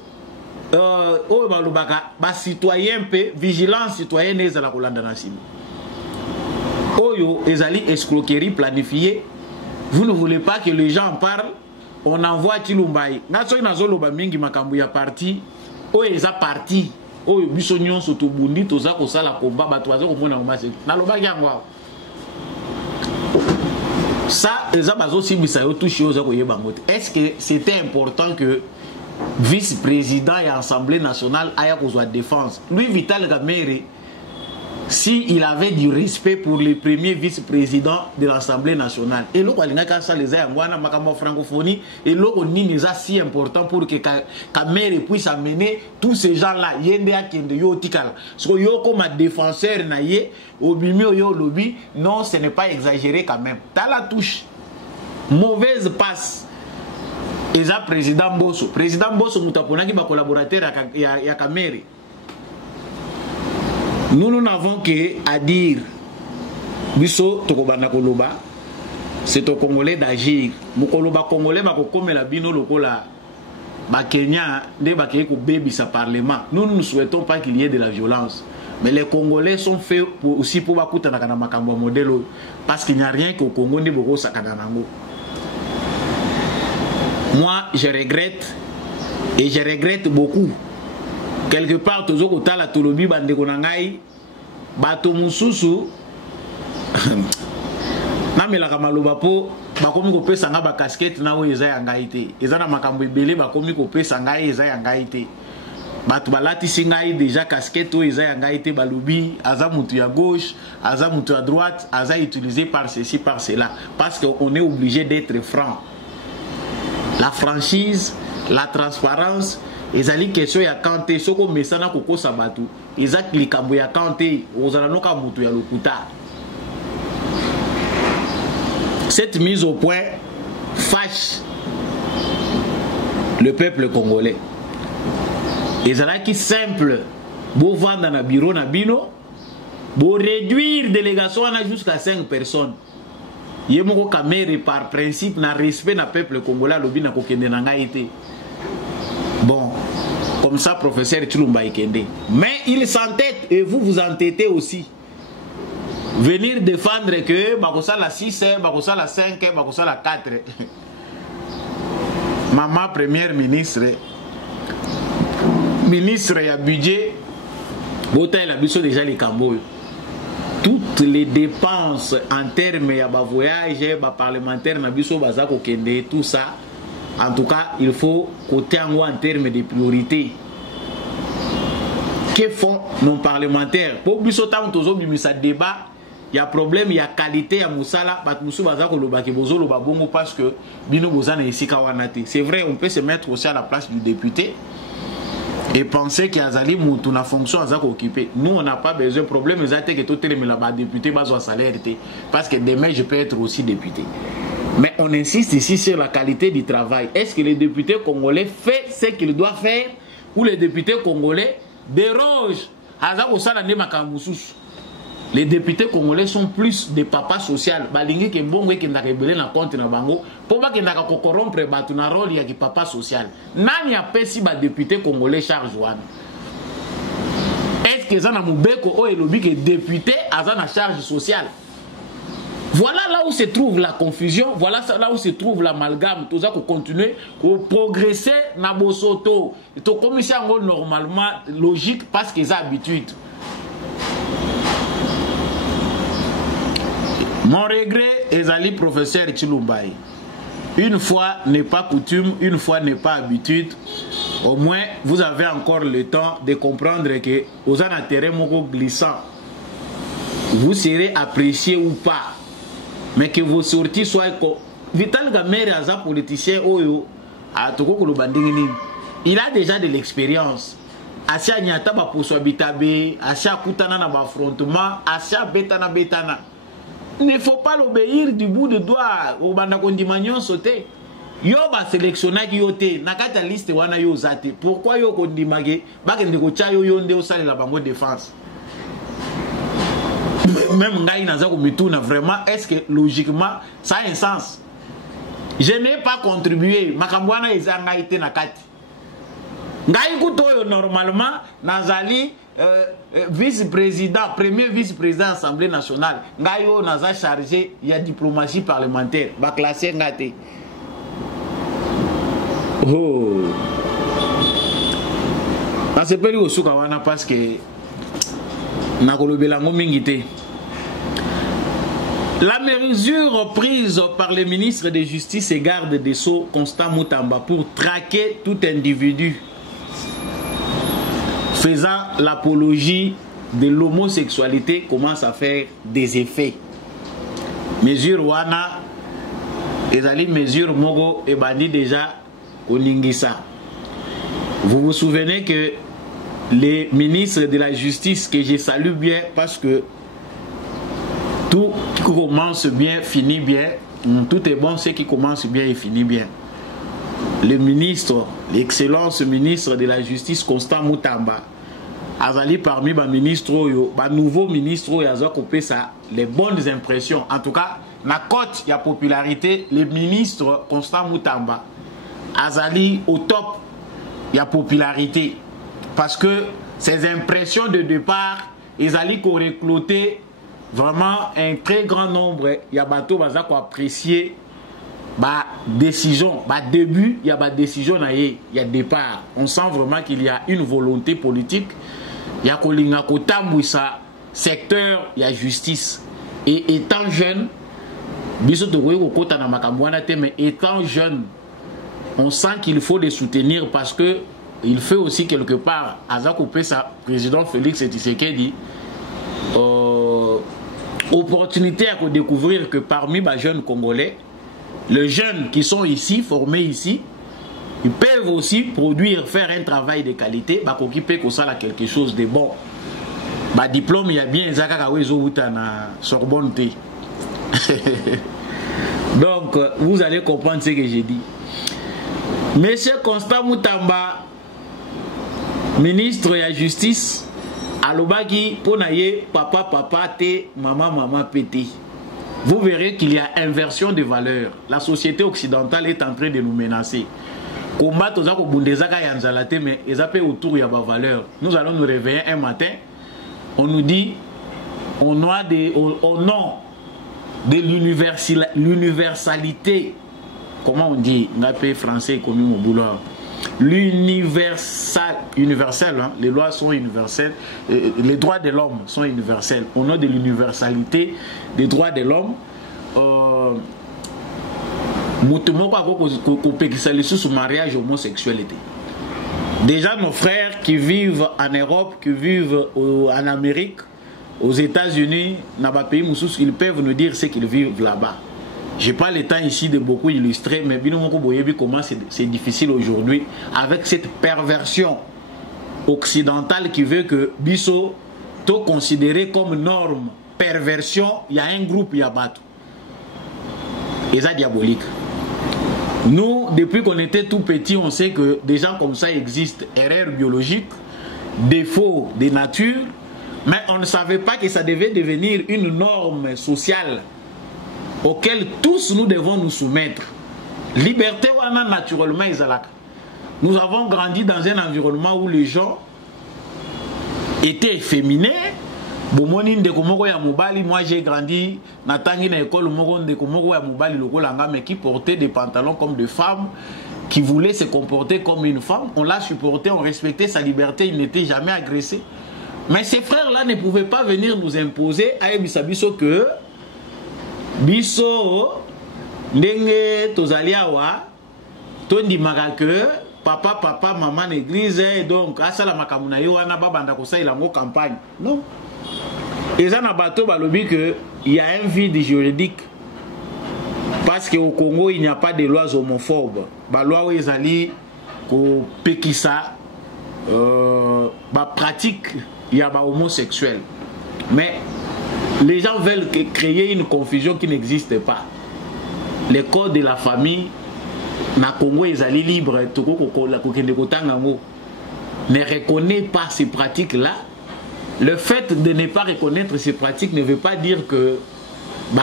les citoyens, vigilance citoyenne, les escroqueries planifiées. Vous ne voulez pas que les gens en parlent. On envoie Chilumbayi. Parti. Oyo biso nyonso to bundi toza ko sala komba bato baza ko mona ngomase na lobaki yango ça eza bazo sibisa yo touché oza ko yeba ngote. Est-ce que c'était important que vice-président et Assemblée nationale aya kozwa défense. Lui Vital Kamerhe, si il avait du respect pour les premiers vice-présidents de l'Assemblée nationale, et l'autre les francophonie, et l'autre nini est si important pour que Kamerhe puisse amener tous ces gens-là, yende akende yo tikala. So yo comme défenseur na ye, obimi yo lobby, non, ce n'est pas exagéré quand même. T'as la touche, mauvaise passe. Et ça, président Bosso. Président Bosso, nous avons un collaborateur à Kamerhe. Nous n'avons qu'à dire, Bisso, Tokobana Koloba, c'est au Congolais d'agir. Mukoloba Congolais, comme la bino lokola, Kenya, des bakeko baby sa parlement. Nous ne souhaitons pas qu'il y ait de la violence. Mais les Congolais sont faits aussi pour Bakuta Nakanamakamba modèle. Parce qu'il n'y a rien qu'au Congo ne boko sakanango. Moi, je regrette, et je regrette beaucoup. Quelque part, toujours au la Tolobi, bande konangai, bato mususu, na me la kamaloba po, bakomi ko pesa nga ba casquette na o eza yangaite. Eza na makambo ebele bakomi ko pesa ngai eza yangaite. Bato balati singai déjà casquette o eza yangaite balobi, aza mutu ya gauche, aza mutu à droite, aza utilisé par ceci par cela, parce qu'on est obligé d'être franc. La franchise, la transparence, les alliés question ya kanté, soko mesana koko sabatu, ezak likambo ya kanté, ozala noka mutu ya lokuta. Cette mise au point fâche le peuple congolais. Ezala qui simple, beau vendre dans le bureau na bino, beau réduire délégation jusqu'à 5 personnes. Yemoko Kamerhe par principe na respect na peuple congolais lobi na kokende na ngaite. Bon, comme ça professeur Tshilumba Ikende. Mais il s'entête et vous vous entêtez aussi. Venir défendre que bakosa la 6, bakosa la 5, bakosa la 4. Maman première ministre ya budget bota la biso déjà les Camboy. Toutes les dépenses en termes de voyage, de parlementaire, tout ça, en tout cas, il faut côté en termes de priorité. Que font nos parlementaires? Pour que ce débat, il y a problème, il y a qualité, il y a moussala, parce que c'est vrai, on peut se mettre aussi à la place du député et penser qu'il y a une fonction à occuper. Nous, on n'a pas besoin de problème. Que tout le député va salaire. Parce que demain, je peux être aussi député. Mais on insiste ici sur la qualité du travail. Est-ce que les députés congolais font ce qu'ils doivent faire ou les députés congolais dérogent à les députés congolais sont plus des papas sociaux. Balingi ke mbongo ke ndaka ebele na compte na bango pour pas que ndaka corrompre batu na rôle ya ki papa social. Nani apesi ba député congolais charge wana? Est-ce que ça na mubeko o elobi ke député aza na charge sociale? Voilà là où se trouve la confusion, voilà là où se trouve l'amalgame. Tout ça qu'on continue à progresser na bosoto. To commission normalement logique parce que ça habitude. Mon regret est allé professeur Tshilumba. Une fois n'est pas coutume, une fois n'est pas habitude. Au moins, vous avez encore le temps de comprendre que aux un terrain glissant, vous serez apprécié ou pas. Mais que vos sorties soient... Vital Kamerhe, un politicien, il a déjà de l'expérience. Asia nyata ba poso bitabe, asia kutana na ba affrontement, asia betana. Il ne faut pas l'obéir du bout de doigt au bandakondimagnon sauté. Yo ba sélectionner ki yote nakata liste wana yo zate. Pourquoi yo kondimage ba kende ko cha yo yonde o sale la bango défense. Même ngai naza ko mituna vraiment est-ce que logiquement ça a un sens? Je n'ai pas contribué makambo wana ezanga ite nakati. Ngai kuto normalement nazali vice-président, premier vice-président de l'Assemblée nationale. Ngayo naza chargé, il y a diplomatie parlementaire. Ba classé ngate. Oh. Ça c'est pas au Soukawana parce que na kolobela ngomingité. La mesure prise par le ministre de Justice et garde des Sceaux, Constant Moutamba, pour traquer tout individu faisant l'apologie de l'homosexualité commence à faire des effets. Mesure wana, ezali mesure mogo et bandi déjà au Ningisa. Vous vous souvenez que les ministres de la Justice, que je salue bien parce que tout qui commence bien finit bien, tout est bon, ce qui commence bien et finit bien. Le ministre, l'excellence ministre de la Justice, Constant Moutamba, azali parmi les ministres, les nouveaux ministres, ils ont coupé ça, les bonnes impressions. En tout cas, na cote, il y a popularité, le ministre Constant Moutamba, azali au top, il y a popularité. Parce que ces impressions de départ, ils allaient recruter vraiment un très grand nombre. Il y a bateau qui apprécier la décision. Début, il y a la décision, il y a départ. On sent vraiment qu'il y a une volonté politique. Il y a ça secteur, il y a justice. Et étant jeune, mais étant jeune, on sent qu'il faut les soutenir parce que il fait aussi quelque part, Azakopé, sa président Félix Tshisekedi, opportunité à découvrir que parmi les jeunes Congolais, les jeunes qui sont ici, formés ici, ils peuvent aussi produire, faire un travail de qualité, occuper comme ça quelque chose de bon. Diplôme, il y a bien Sorbonne. Donc, vous allez comprendre ce que j'ai dit. Monsieur Constant Moutamba, ministre de la Justice, alobaki ponaye papa te maman pété. Vous verrez qu'il y a inversion de valeurs. La société occidentale est en train de nous menacer. Combat aux akobundezaka yanzalate mais ils appellent autour ya ba valeur. Nous allons nous réveiller un matin, on nous dit au nom de l'universalité. Comment on dit? Ngapé français comme mon boulot. Universel, hein? Les lois sont universelles, les droits de l'homme sont universels. Au nom de l'universalité des droits de l'homme, sous mariage homosexualité. Déjà nos frères qui vivent en Europe, qui vivent en Amérique, aux États-Unis, dans les pays, ils peuvent nous dire ce qu'ils vivent là-bas. Je n'ai pas le temps ici de beaucoup illustrer, mais comment c'est difficile aujourd'hui avec cette perversion occidentale qui veut que Bisso soit considéré comme norme. Perversion, il y a un groupe, il y a Batou. Et ça diabolique. Nous, depuis qu'on était tout petit, on sait que des gens comme ça existent. Erreurs biologiques, défauts de nature, mais on ne savait pas que ça devait devenir une norme sociale auquel tous nous devons nous soumettre. Liberté, naturellement, nous avons grandi dans un environnement où les gens étaient efféminés. Moi j'ai grandi dans une école mais qui portait des pantalons comme des femmes, qui voulait se comporter comme une femme. On l'a supporté, on respectait sa liberté, il n'était jamais agressé. Mais ces frères-là ne pouvaient pas venir nous imposer à Ebisabiso que Biso, Ndenge, Tozaliawa, Tondi Magake, papa, maman, l'église, et donc, Asala Makamuna, Yoana, Babanda, Kosa, il a une campagne. Non. Et ça n'a pas tout balobi que il y a un vide juridique. Parce qu'au Congo, il n'y a pas de lois homophobes. La loi où ils allaient au Pékissa, pratique, il y a pas homosexuel. Mais les gens veulent créer une confusion qui n'existe pas. Les codes de la famille, na Congo, ils allaient libres, ne reconnaît pas ces pratiques-là. Le fait de ne pas reconnaître ces pratiques ne veut pas dire que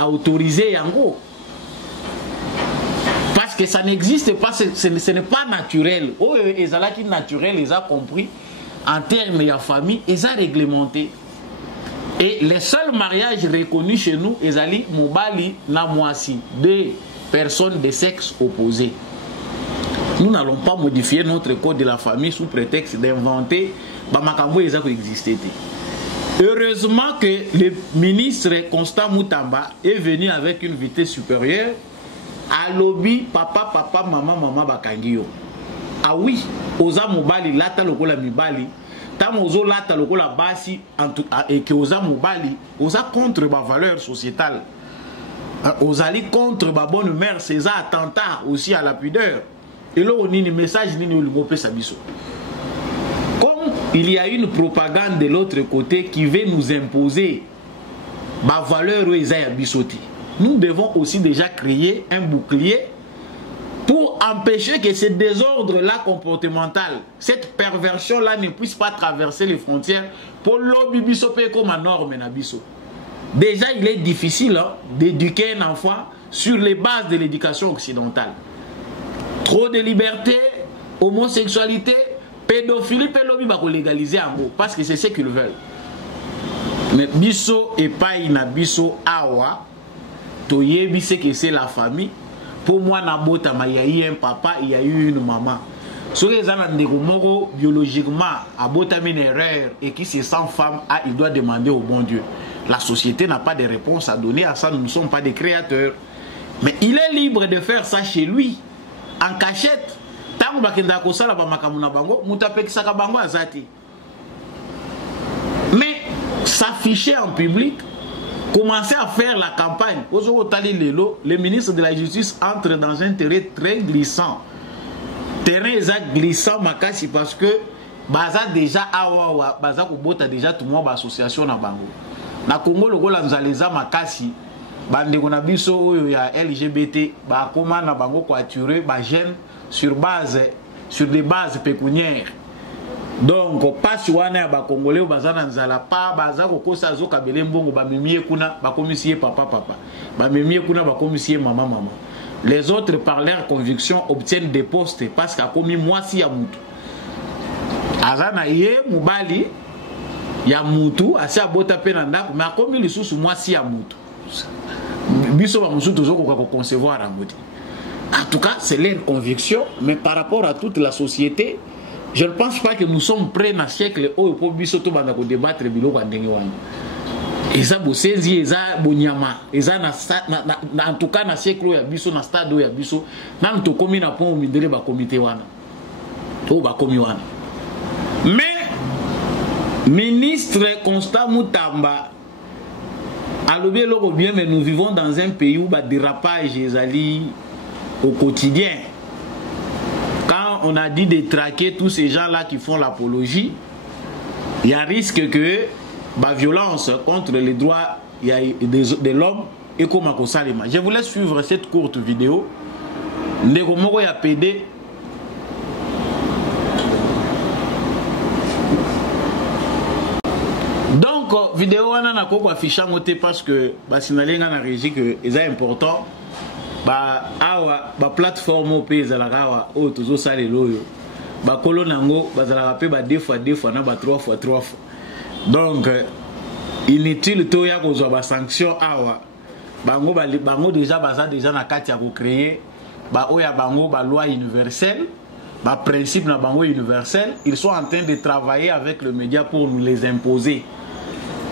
autoriser Yango. Parce que ça n'existe pas, ce n'est pas naturel. Oh, ils ont qui naturel, ils ont compris. En termes de famille, ils ont réglementé. Et les seuls mariages reconnus chez nous, ils ont Mobali, Namwasi, des personnes de sexe opposé. Nous n'allons pas modifier notre code de la famille sous prétexte d'inventer Bamakambo, ils ont existé. Heureusement que le ministre Constant Moutamba est venu avec une vitesse supérieure. À lobby, papa, maman, bakangio. Ah oui, oza mobali, lata lokola mibali. Tam ozo lata lokola basi, et que oza mobali, oza contre ma valeur sociétale. Ozali contre ma bonne mère, c'est un attentat aussi à la pudeur. Et là, on a un message, comme il y a une propagande de l'autre côté qui veut nous imposer ma valeur, nous devons aussi déjà créer un bouclier pour empêcher que ce désordre-là comportemental, cette perversion-là ne puisse pas traverser les frontières pour l'obi biso comme un norme na biso. Déjà, il est difficile d'éduquer un enfant sur les bases de l'éducation occidentale. Trop de liberté, homosexualité, pédophilie, pédophile va légaliser en gros parce que c'est ce qu'ils veulent. Mais biso et pas ina biso awa, toyebi c'est que c'est la famille. Pour moi, il y a eu un papa, il y a eu une maman. Si les gens biologiquement abotami une erreur et qui se sent femme, il doit demander au bon Dieu. La société n'a pas de réponse à donner à ça, nous ne sommes pas des créateurs. Mais il est libre de faire ça chez lui, en cachette. Mais s'afficher en public, commencer à faire la campagne. Le ministre de la Justice entre dans un terrain très glissant. Terrain exact glissant makasi parce que baza déjà awa baza kubota déjà tout le monde association na bango. Na Congo lokola nzaleza makasi bande kona biso oyo ya LGBT ba koma na bango ko attirer ba jeune sur des bases pécuniaires. Donc pas wana ba congolais baza na nzala pa baza ko kosa zo kabele mbongo ba mimie kuna ba komisie papa ba mimie kuna ba komisie maman. Les autres par leur conviction obtiennent des postes parce qu'a commis moi si ya mutu azana ye mubali ya mutu asa bota pena ndako mais a commis le sous moi si ya mutu biso ba musu toujours ko concevoir en moti. En tout cas, c'est leur conviction, mais par rapport à toute la société, je ne pense pas que nous sommes prêts dans le siècle où pour bisoto banda ko débattre biloko ndenge wana. Eza bosenzi eza bonyama eza en tout cas na siècle ya biso na stade ya biso na to komi na pont mindele ba comité wana. To ba komi wana. Mais ministre Constant Moutamba a lobé loko bien mais nous vivons dans un pays où ba dérapage ezali au quotidien. Quand on a dit de traquer tous ces gens-là qui font l'apologie, il y a risque que la violence contre les droits de l'homme et comme je vous laisse suivre cette courte vidéo. Ndeko ya PD. Donc vidéo wana na ko afficher ngote parce que basinalenga na régie que c'est important. Awa plateforme au pays à la gawa au tozo sale loyo ba kolo nango bazala pe ba deux fois na ba trois fois. Donc inutile to ya ko zo ba sanction awa bango déjà na kati ya ko créer ba oya bango ba loi universelle ba principe na bango universel. Ils sont en train de travailler avec le média pour nous les imposer.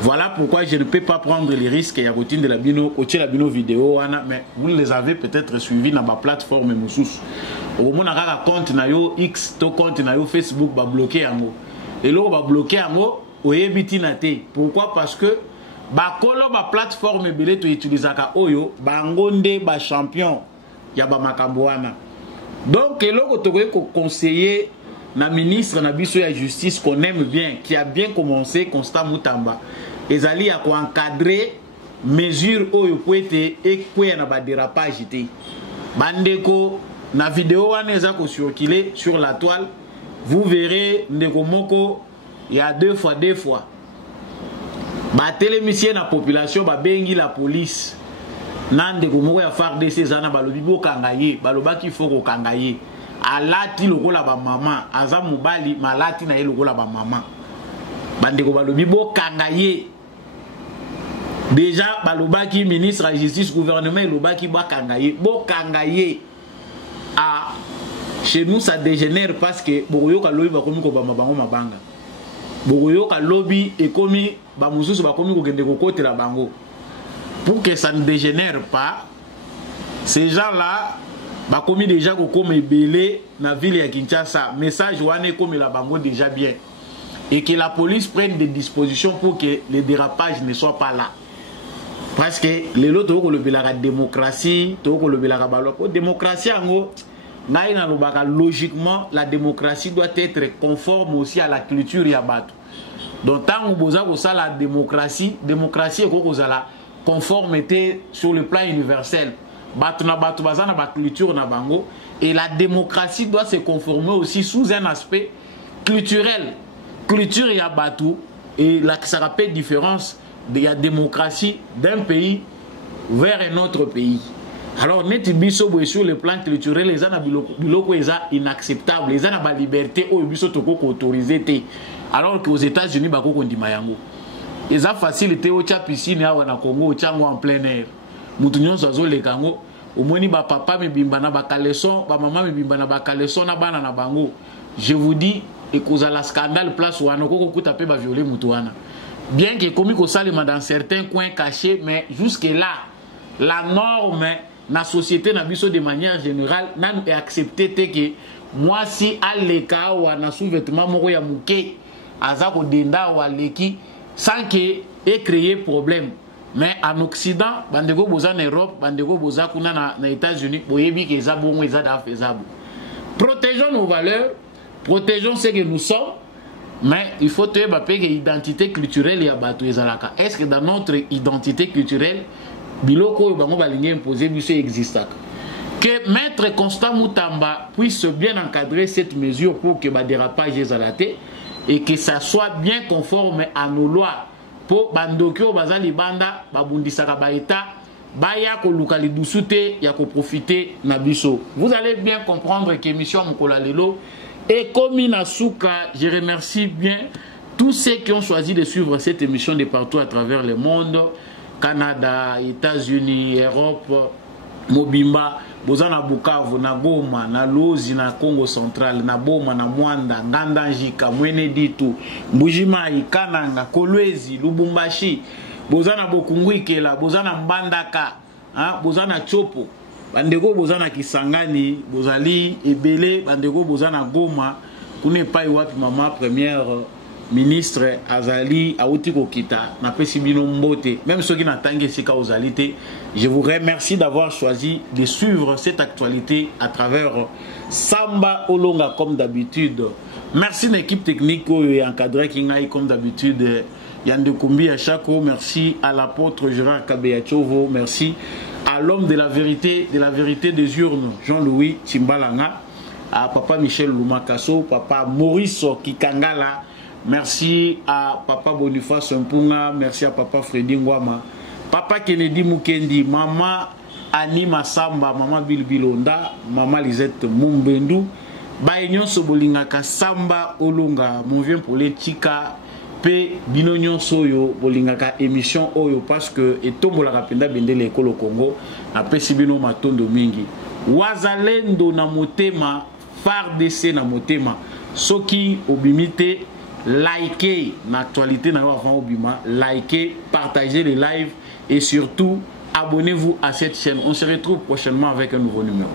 Voilà pourquoi je ne peux pas prendre les risques et à côté de la bino vidéo, mais vous les avez peut-être suivis dans ma plateforme Moussous. Au moins, on a un compte na yo X, ton compte na yo Facebook va bloquer en haut. Et là, on va bloquer en haut, on est bitinate. Pourquoi? Parce que ba plateforme belé to utiliser ka oyo ba ngonde ba champion ya ba makamboana. Donc, et là, on ko conseiller na ministre na biso ya justice qu'on aime bien, qui a bien commencé, Constant Moutamba. Ezali a encadrer mesures oyo kwete et kwe na ba dérapage té. Bandeko na vidéo wana eza ko circuler sur la toile, vous verrez ndeko moko il y a deux fois. Ba télémisien na population ba bengi la police. Nandeko moko ya FARDC zana balobi bo kangaye, balobaki faut ko kangaye. Alati lokola ba maman, aza mobali malati na ye lokola ba maman. Bandeko balobi bo kangaye. Déjà balobaki ministre de la justice gouvernement lobaki ba kangaye, bo kangaye. Ah, chez nous ça dégénère parce que boyo ka lobi ba komi ko ba mabango mabanga. bokoyo ka lobby et komi ba mususu ba komi ko gende ko côté la bango pour que ça ne dégénère pas. Ces gens-là ba komi déjà ko comme belé na ville ya Kinshasa, message wane comme la bango déjà bien et que la police prenne des dispositions pour que les dérapages ne soient pas là. Parce que les autres ont la démocratie, la démocratie logiquement la démocratie doit être conforme aussi à la culture yabato. Donc tant que la démocratie est la conformité sur le plan universel. Et la démocratie doit se conformer aussi sous un aspect culturel. Culture yabato et la ça rappelle différence de la démocratie d'un pays vers un autre pays. Alors, sur le plan culturel, les gens sont inacceptables. Les gens ont la liberté ou ils sont autorisés. Alors qu'aux États-Unis, ils ont facilité au piscine au Congo, en plein air. Nous sommes les Congo. Au moins, papa me bimba na bakaleson, maman me bimba na bakaleson na bana na bango. Je vous dis, et cause à la scandale place où on a tapé ba violer mutuana. Bien que comme dans certains coins cachés, mais jusque-là, la norme, la société, de manière générale, n'a accepté que moi, si à l'écart ou à sous-vêtement, je suis sans qu'il ait créé problème. Mais en Occident, en Europe, en États-Unis, protégeons nos valeurs, protégeons ce que nous sommes. Mais il faut que l'identité culturelle et est-ce que dans notre identité culturelle, que Maître Constant Moutamba puisse bien encadrer cette mesure pour que le dérapage est arrêté et que ça soit bien conforme à nos lois pour bandokyo bazali banda babundisaka baeta baya ko lukali dusute ya ko profiter na biso. Vous allez bien comprendre que mission Mukola Lelo. Et comme Inasuka, je remercie bien tous ceux qui ont choisi de suivre cette émission de partout à travers le monde. Canada, États-Unis, Europe, Mobimba, Bozana Bukavu, na Goma, na Lozi, na Congo central, na Boma, na Mwanda, Ngandanjika, Mweneditu, Mbujimai, Kananga, Kolwezi, Lubumbashi, Bozana Bokunguikela, Bozana Mbandaka, Bozana Chopo. Bandego bozana Kisangani, bozali ebele, bandego bozana Goma, kune pai wapi mama première ministre azali auti kokita na pesi bino mbote, même ceux qui n'attendent sika ozalité. Je vous remercie d'avoir choisi de suivre cette actualité à travers Samba Olonga comme d'habitude. Merci à l'équipe technique qui encadré Kingai comme d'habitude. Yande Kumbi à Chako, merci à l'apôtre Gérard Kabeyachovo, merci à l'homme de la vérité des urnes, Jean-Louis Timbalanga, à papa Michel Lumakaso, papa Maurice Kikangala, merci à papa Boniface Mpunga, merci à papa Freddy Ngwama, papa Kennedy Mukendi, maman Annie Massamba, maman Bilbilonda, maman Lisette Mumbendu, Baïnyon Sobolingaka Samba Olunga, mon vient pour les Tika. Binonyon soyo bolingaka émission oyo parce que etombola kapenda bendele ekolo Congo na pesi bino matondo mingi wazalendo na motema FARDC na motema soki obimite likez na actualité na avant obima likez, partagez les lives et surtout abonnez-vous à cette chaîne. On se retrouve prochainement avec un nouveau numéro.